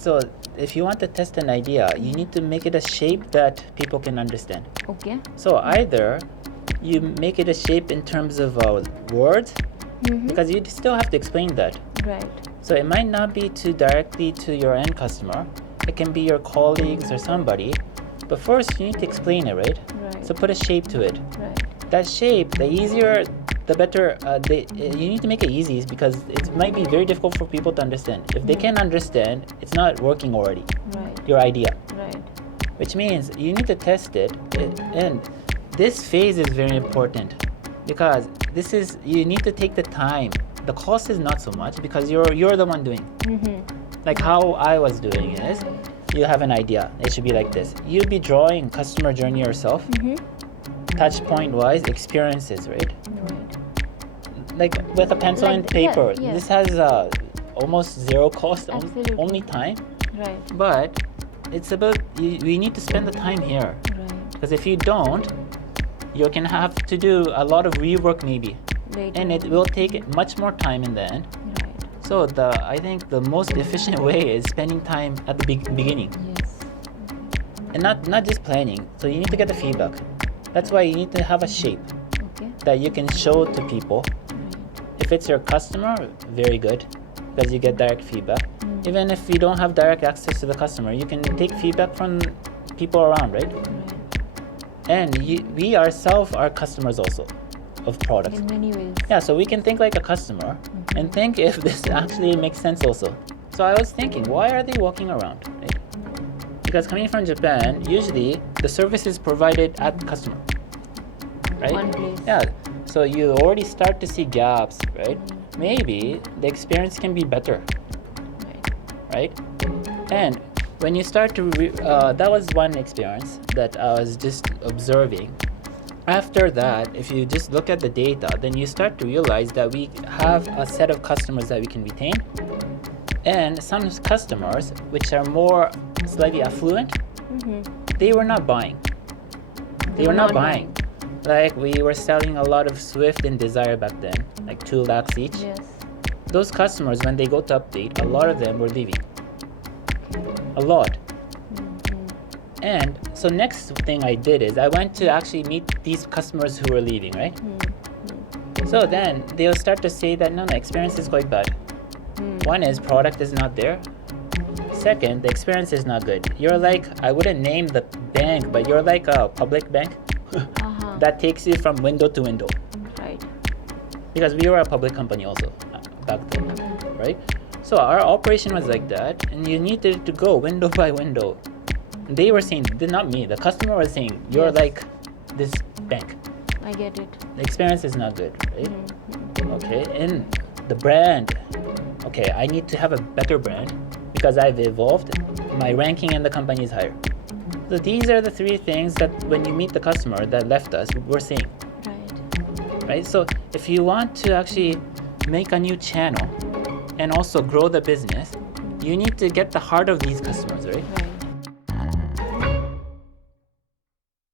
So if you want to test an idea, you need to make it a shape that people can understand. Okay. So either you make it a shape in terms of words, because you still have to explain that. Right. So it might not be directly to your end customer. It can be your colleagues or somebody. But first, you need to explain it, right? Right. So put a shape to it. Right. That shape, the easier, the better. You need to make it easy because it might be very difficult for people to understand. If they can't understand, it's not working already. Right. Your idea. Right. Which means you need to test it. And this phase is very important because you need to take the time. The cost is not so much because you're the one doing. Like how I was doing is, you have an idea. It should be like this. You'd be drawing customer journey yourself. Touch point wise, experiences, right? Like with a pencil and paper. Yeah. This has almost zero cost, Absolutely. only time. Right. But it's about, we need to spend the time here. Right. Because if you don't, you can have to do a lot of rework maybe. Later. And it will take much more time in the end. Right. So I think the most efficient way is spending time at the beginning. Yes. And not just planning. So you need to get the feedback. That's why you need to have a shape Okay. that you can show to people. If it's your customer, very good, because you get direct feedback. Even if you don't have direct access to the customer, you can take feedback from people around, right? And we ourselves are customers also of products. In many ways. Yeah, so we can think like a customer and think if this actually makes sense also. So I was thinking, why are they walking around, right? Because coming from Japan, usually the service is provided at the customer, right? One place. Yeah, so you already start to see gaps, right? Maybe the experience can be better, right? And when you start to, that was one experience that I was just observing. After that, if you just look at the data, then you start to realize that we have a set of customers that we can retain. And some customers, which are more slightly affluent, they were not buying. They were not buying. Like we were selling a lot of Swift and Desire back then, like 2 lakhs each. Yes. Those customers, when they go to update, a lot of them were leaving. A lot. And so next thing I did is I went to actually meet these customers who were leaving, right? So then they'll start to say that no, experience is quite bad. One is product is not there. Second, the experience is not good. You're like, I wouldn't name the bank, but you're like a public bank that takes you from window to window. Right. Because we were a public company also back then, right? So our operation was like that, and you needed to go window by window. They were saying, not me, the customer was saying, you're like this bank. I get it. The experience is not good, right? Okay, and the brand. Okay, I need to have a better brand because I've evolved. My ranking in the company is higher. So these are the 3 things that when you meet the customer that left us, we're saying. Right? So if you want to actually make a new channel and also grow the business, you need to get the heart of these customers, right?